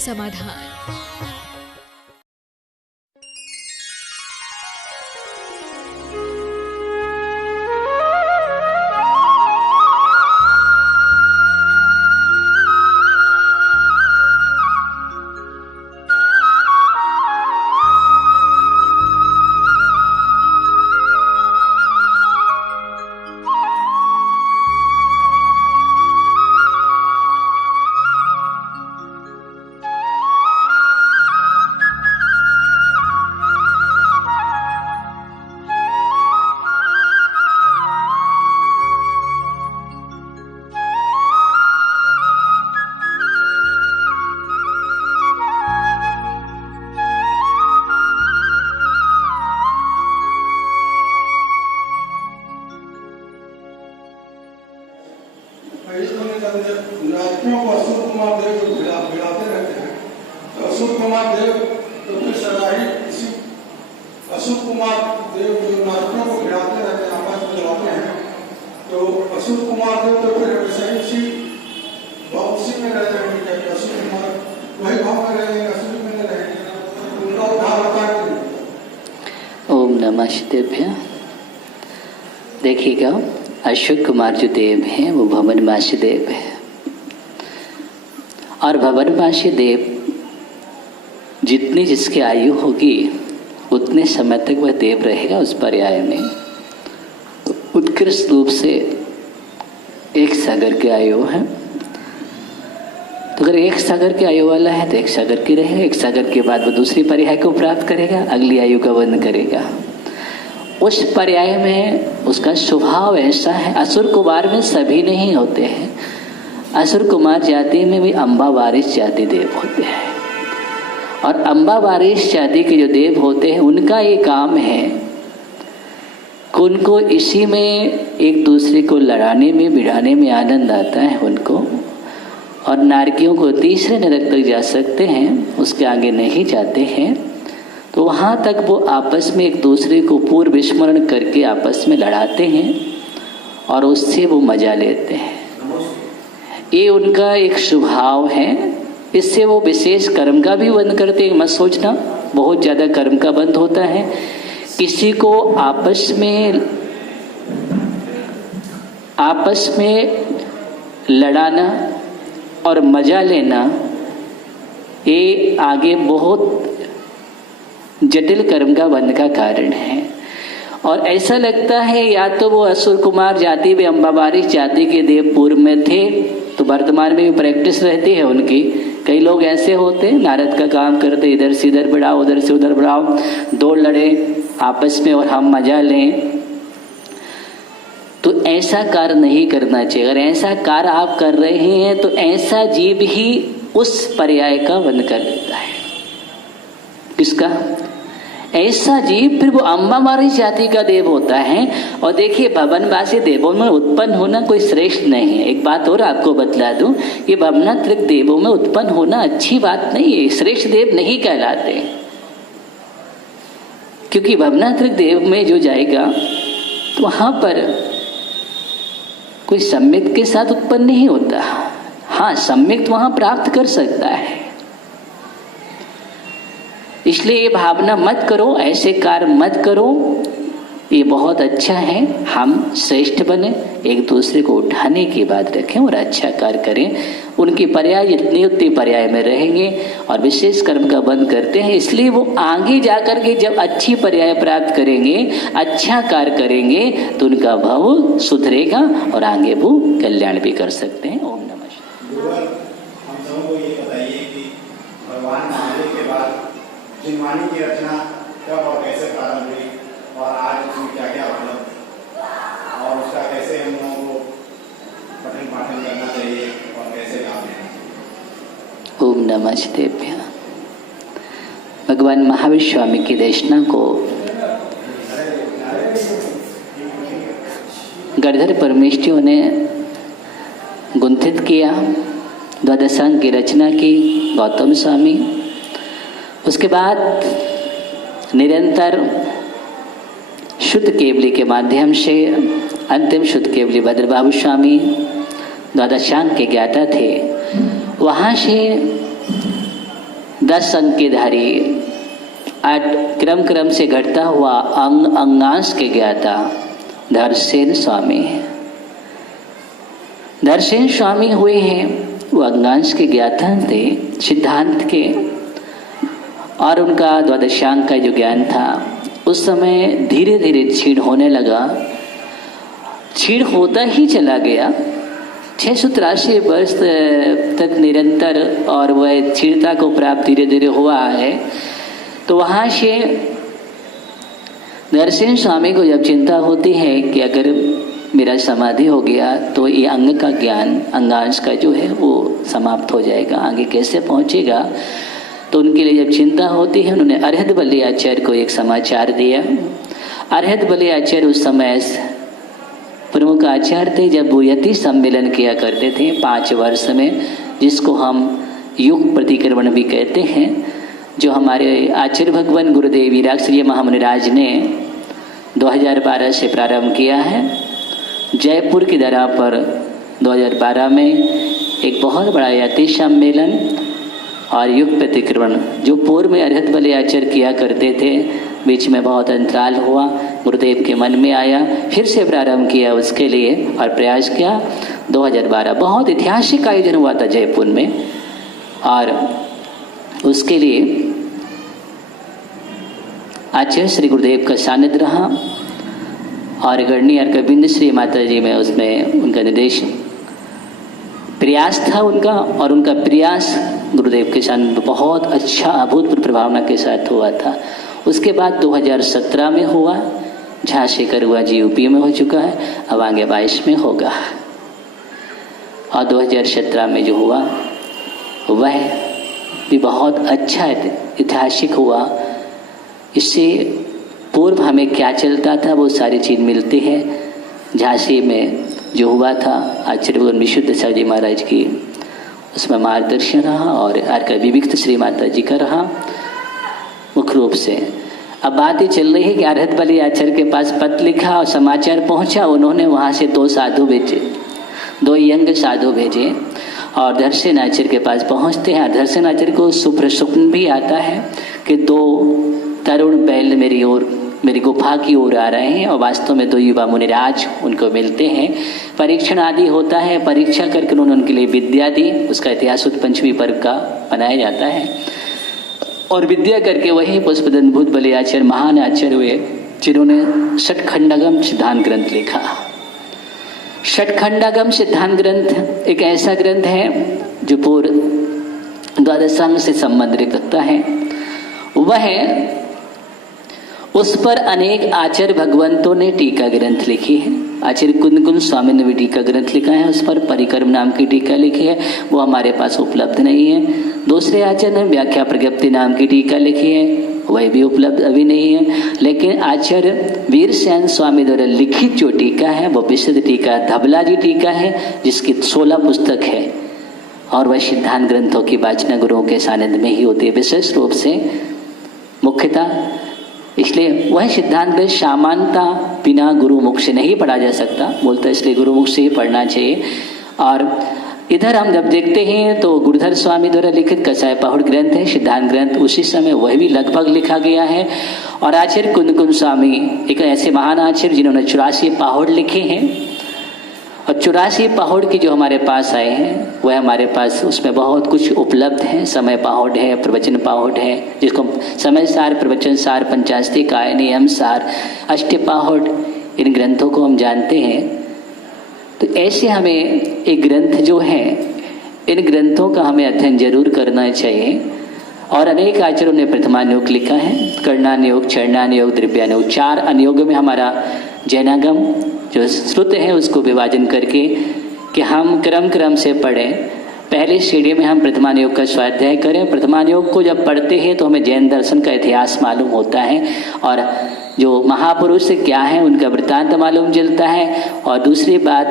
समाधान। नायकों को असुर कुमार देव जो भिड़ाते रहते हैं, तो असुर कुमार देव तो फिर सदा ही इसी असुर कुमार देव जो नायकों को भिड़ाते रहते हैं, आपस में लड़ाते हैं, तो असुर कुमार देव तो फिर वैसे ही उसी में रहते हैं। असुर कुमार वही भाव में रहेंगे, असुर में नहीं रहेंगे, उनका उद्धार होता है। ओम नमः शिवाय। देखिएगा, अशोक कुमार जो देव हैं वो भवनवासी देव है, और भवनवासी देव जितनी जिसकी आयु होगी उतने समय तक वह देव रहेगा उस पर्याय में। उत्कृष्ट रूप से एक सागर की आयु है, तो अगर एक सागर की आयु वाला है तो एक सागर की रहेगा, एक सागर के बाद वो दूसरी पर्याय को प्राप्त करेगा, अगली आयु का वर्णन करेगा। उस पर्याय में उसका स्वभाव ऐसा है, असुर कुमार में सभी नहीं होते हैं। असुर कुमार जाति में भी अम्बा वारिस जाति देव होते हैं, और अम्बा वारिस जाति के जो देव होते हैं उनका ये काम है कि उनको इसी में एक दूसरे को लड़ाने में भिड़ाने में आनंद आता है उनको, और नारकियों को तीसरे नरक तक जा सकते हैं, उसके आगे नहीं जाते हैं। तो वहाँ तक वो आपस में एक दूसरे को पूर्व विस्मरण करके आपस में लड़ाते हैं और उससे वो मजा लेते हैं। ये उनका एक स्वभाव है। इससे वो विशेष कर्म का भी बंद करते हैं। मत सोचना बहुत ज़्यादा कर्म का बंद होता है। किसी को आपस में लड़ाना और मजा लेना, ये आगे बहुत जटिल कर्म का बंध का कारण है। और ऐसा लगता है या तो वो असुर कुमार जाति में अम्बा वारिस जाति के देव पूर्व में थे, तो वर्तमान में भी प्रैक्टिस रहती है उनकी। कई लोग ऐसे होते हैं नारद का काम करते, इधर से इधर बढ़ाओ उधर से उधर बढ़ाओ, दो लड़े आपस में और हम मजा लें। तो ऐसा कार्य नहीं करना चाहिए। अगर ऐसा कार्य आप कर रहे हैं तो ऐसा जीव ही उस पर्याय का बंध कर देता है। किसका? ऐसा जीव फिर वो अम्बा वारिस जाति का देव होता है। और देखिए, भवनवासी देवों में उत्पन्न होना कोई श्रेष्ठ नहीं है। एक बात और आपको बतला दूं, ये भवनात्रिक देवों में उत्पन्न होना अच्छी बात नहीं है, श्रेष्ठ देव नहीं कहलाते। क्योंकि भवनात्रिक देव में जो जाएगा तो वहां पर कोई सम्यक के साथ उत्पन्न नहीं होता। हाँ, सम्यक वहां प्राप्त कर सकता है। इसलिए ये भावना मत करो, ऐसे कार्य मत करो। ये बहुत अच्छा है, हम श्रेष्ठ बने, एक दूसरे को उठाने की बात रखें और अच्छा कार्य करें। उनकी पर्याय जितनी उतनी पर्याय में रहेंगे और विशेष कर्म का बंद करते हैं। इसलिए वो आगे जाकर के जब अच्छी पर्याय प्राप्त करेंगे, अच्छा कार्य करेंगे, तो उनका भाव सुधरेगा और आगे वो कल्याण भी कर सकते हैं। ओम नमः शिवाय। हम सबको ये बताइए कि भगवान महादेव के बाद जिनवानी की रचना कब और कैसे प्रारंभ हुई, और आज उसमें क्या क्या उपलब्ध, और उसका कैसे हम लोगों को पठन पाठन करना चाहिए और कैसे काम लेना। ओम नमः शिवाय। भगवान महावीर स्वामी की देशना को गणधर परमेष्ठियों ने गुंथित किया, द्वादशांग की रचना की गौतम स्वामी। उसके बाद निरंतर शुद्ध केवली के माध्यम से अंतिम शुद्ध केवली भद्रबाबू स्वामी द्वादशांग के ज्ञाता थे। वहाँ से 10 अंक के धारी, 8 क्रम क्रम से घटता हुआ अंगांश के ज्ञाता धरसेन स्वामी। धरसेन स्वामी हुए हैं, वो अंगांश के ज्ञाता थे सिद्धांत के, और उनका द्वादशांक का जो ज्ञान था उस समय धीरे धीरे क्षीण होने लगा, क्षीण होता ही चला गया। 683 वर्ष तक निरंतर और वह क्षीणता को प्राप्त धीरे धीरे हुआ है। तो वहाँ से धरसेन स्वामी को जब चिंता होती है कि अगर मेरा समाधि हो गया तो ये अंग का ज्ञान, अंगांश का जो है वो समाप्त हो जाएगा, आगे कैसे पहुँचेगा। तो उनके लिए जब चिंता होती है, उन्होंने अर्हत बलि आचार्य को एक समाचार दिया। अर्हत बलि आचार्य उस समय प्रमुख आचार्य थे जब वो यति सम्मेलन किया करते थे 5 वर्ष में, जिसको हम युग प्रतिक्रमण भी कहते हैं, जो हमारे आचार्य भगवान गुरुदेव वीराक्षरी महामुनिराज ने 2012 से प्रारंभ किया है। जयपुर की धरा पर 2012 में एक बहुत बड़ा यति सम्मेलन और युग प्रतिक्रमण जो पूर्व में अर्हत बलि आचार्य किया करते थे, बीच में बहुत अंतराल हुआ, गुरुदेव के मन में आया, फिर से प्रारंभ किया उसके लिए और प्रयास किया। 2012 बहुत ऐतिहासिक आयोजन हुआ था जयपुर में, और उसके लिए आचार्य श्री गुरुदेव का सानिध्य रहा और गणनी अर्कबिंद श्री माता जी में उसमें उनका निर्देश प्रयास था उनका, और उनका प्रयास गुरुदेव के साथ बहुत अच्छा अभूतपूर्व प्रभावना के साथ हुआ था। उसके बाद 2017 में हुआ, झांसी करुआ जी यूपी में हो चुका है, अब आगे 22 में होगा। और 2017 में जो हुआ वह भी बहुत अच्छा ऐतिहासिक हुआ। इससे पूर्व हमें क्या चलता था वो सारी चीज़ मिलती है। झांसी में जो हुआ था आचार्य विशुद्ध साहब जी महाराज की उसमें मार्गदर्शन रहा, और अर्क विविक्त श्री माता जी का रहा मुख्य रूप से। अब बात ये चल रही है कि अर्हत बलि आचार्य के पास पत्र लिखा और समाचार पहुंचा, उन्होंने वहाँ से 2 साधु भेजे, 2 यंग साधु भेजे, और धरसेन आचार्य के पास पहुँचते हैं। धरसेन आचार्य को सुप्न भी आता है कि 2 तरुण बैल मेरी गुफा की ओर आ रहे हैं, और वास्तव में 2 युवा मुनिराज उनको मिलते हैं। परीक्षण आदि होता है, परीक्षा करके उन्होंने उनके लिए विद्या दी, उसका इतिहास पंचमी पर्व का बनाया जाता है। और विद्या करके वही पुष्पदंत बलि आचार्य महान आचार्य हुए जिन्होंने षटखंडागम सिद्धांत ग्रंथ लिखा। षटखंडागम सिद्धांत ग्रंथ एक ऐसा ग्रंथ है जो पूर्व द्वादशांग से संबंधित रखता है। वह उस पर अनेक आचार्य भगवंतों ने टीका ग्रंथ लिखी है। आचार्य कुंद स्वामी ने भी टीका ग्रंथ लिखा है, उस पर परिक्रम नाम की टीका लिखी है, वो हमारे पास उपलब्ध नहीं है। दूसरे आचार्य ने व्याख्या प्रज्ञप्ति नाम की टीका लिखी है, वह भी उपलब्ध अभी नहीं है। लेकिन आचार्य वीरसेन स्वामी द्वारा लिखित जो टीका है वो विशुद्ध टीका धबला जी टीका है, जिसकी 16 पुस्तक है, और वह सिद्धांत ग्रंथों की वाचना गुरुओं के सानिध्य में ही होती है विशेष रूप से मुख्यतः। इसलिए वह सिद्धांत ग्रंथ सामान्यता बिना गुरु मुख से नहीं पढ़ा जा सकता, बोलता है इसलिए गुरु मुख से ही पढ़ना चाहिए। और इधर हम जब देखते हैं तो गुरुधर स्वामी द्वारा लिखित कसाय पहाड़ ग्रंथ है सिद्धांत ग्रंथ, उसी समय वह भी लगभग लिखा गया है। और आचार्य कुंद स्वामी एक ऐसे महान आचार्य जिन्होंने 84 पहाड़ लिखे हैं, और 84 पहाड़ की जो हमारे पास आए हैं वह हमारे पास उसमें बहुत कुछ उपलब्ध है। समय पहाड़ है, प्रवचन पहाड़ है, जिसको समय सार, प्रवचन सार, पंचास्तिक आय, नियम सार, अष्ट पहाड़, इन ग्रंथों को हम जानते हैं। तो ऐसे हमें एक ग्रंथ जो है, इन ग्रंथों का हमें अध्ययन जरूर करना चाहिए। और अनेक आचार्यों ने प्रथमानुयोग लिखा है, कर्णानुयोग, चरणानुयोग, द्रव्यानुयोग, 4 अनुयोग में हमारा जैनागम जो श्रुत है उसको विभाजन करके कि हम क्रम क्रम से पढ़ें। पहले सीढ़ी में हम प्रथमानुयोग का स्वाध्याय करें। प्रथमानुयोग को जब पढ़ते हैं तो हमें जैन दर्शन का इतिहास मालूम होता है, और जो महापुरुष क्या है उनका वृत्तांत मालूम चलता है। और दूसरी बात,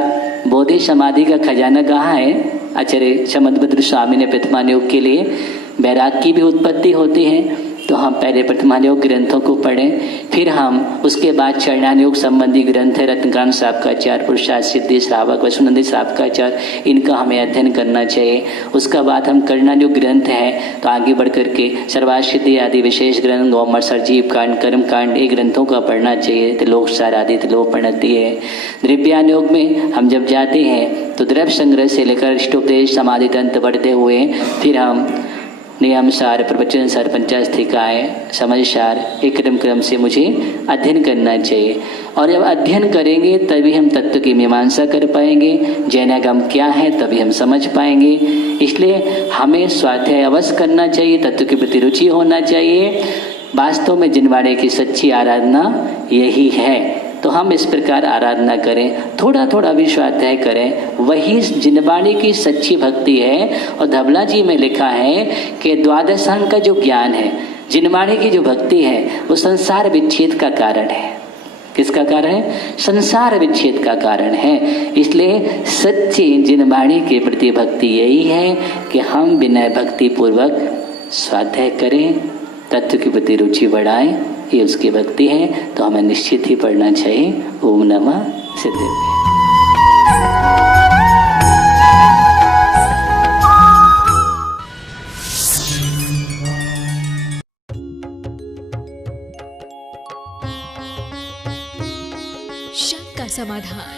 बोधि समाधि का खजाना कहाँ है, आचार्य समदभद्र स्वामी ने प्रथमानुयोग के लिए वैराग की भी उत्पत्ति होती है, तो हम पहले प्रतिमान योग ग्रंथों को पढ़ें, फिर हम उसके बाद चरणान योग संबंधी ग्रंथ है रत्नकांत साहब का आचार्य, पुरुषार्थ सिद्धि श्रावक वैष्णोनंदी साहब का आचार्य, इनका हमें अध्ययन करना चाहिए। उसका बाद हम करणान योग ग्रंथ है तो आगे बढ़ करके सर्वासिद्धि आदि विशेष ग्रंथ, गौमर सरजीव कांड, कर्म कांड, ये ग्रंथों का पढ़ना चाहिए। त्रिलोक सार आदि त्रिलोक प्रणति है। द्रव्यान योग में हम जब जाते हैं तो द्रव्य संग्रह से लेकर इष्टोपदेश समाधि तंत्र बढ़ते हुए फिर हम नियम सार, प्रवचन सार, पंचास्थिकाएँ, समझ सार, एक क्रम क्रम से मुझे अध्ययन करना चाहिए। और जब अध्ययन करेंगे तभी हम तत्व की मीमांसा कर पाएंगे, जैनागम क्या है तभी हम समझ पाएंगे। इसलिए हमें स्वाध्याय अवश्य करना चाहिए, तत्व के प्रति रुचि होना चाहिए। वास्तव में जिनवाड़े की सच्ची आराधना यही है। तो हम इस प्रकार आराधना करें, थोड़ा थोड़ा भी स्वाध्याय करें, वही जिनवाणी की सच्ची भक्ति है। और धवला जी में लिखा है कि द्वादशांग का जो ज्ञान है, जिनवाणी की जो भक्ति है, वो संसार विच्छेद का कारण है। किसका कारण है? संसार विच्छेद का कारण है। इसलिए सच्ची जिनवाणी के प्रति भक्ति यही है कि हम विनय भक्ति पूर्वक स्वाध्याय करें, तत्व की प्रति रुचि बढ़ाएं, ये उसकी भक्ति है। तो हमें निश्चित ही पढ़ना चाहिए। ओम नमः सिद्धेश्वराय। शंका समाधान।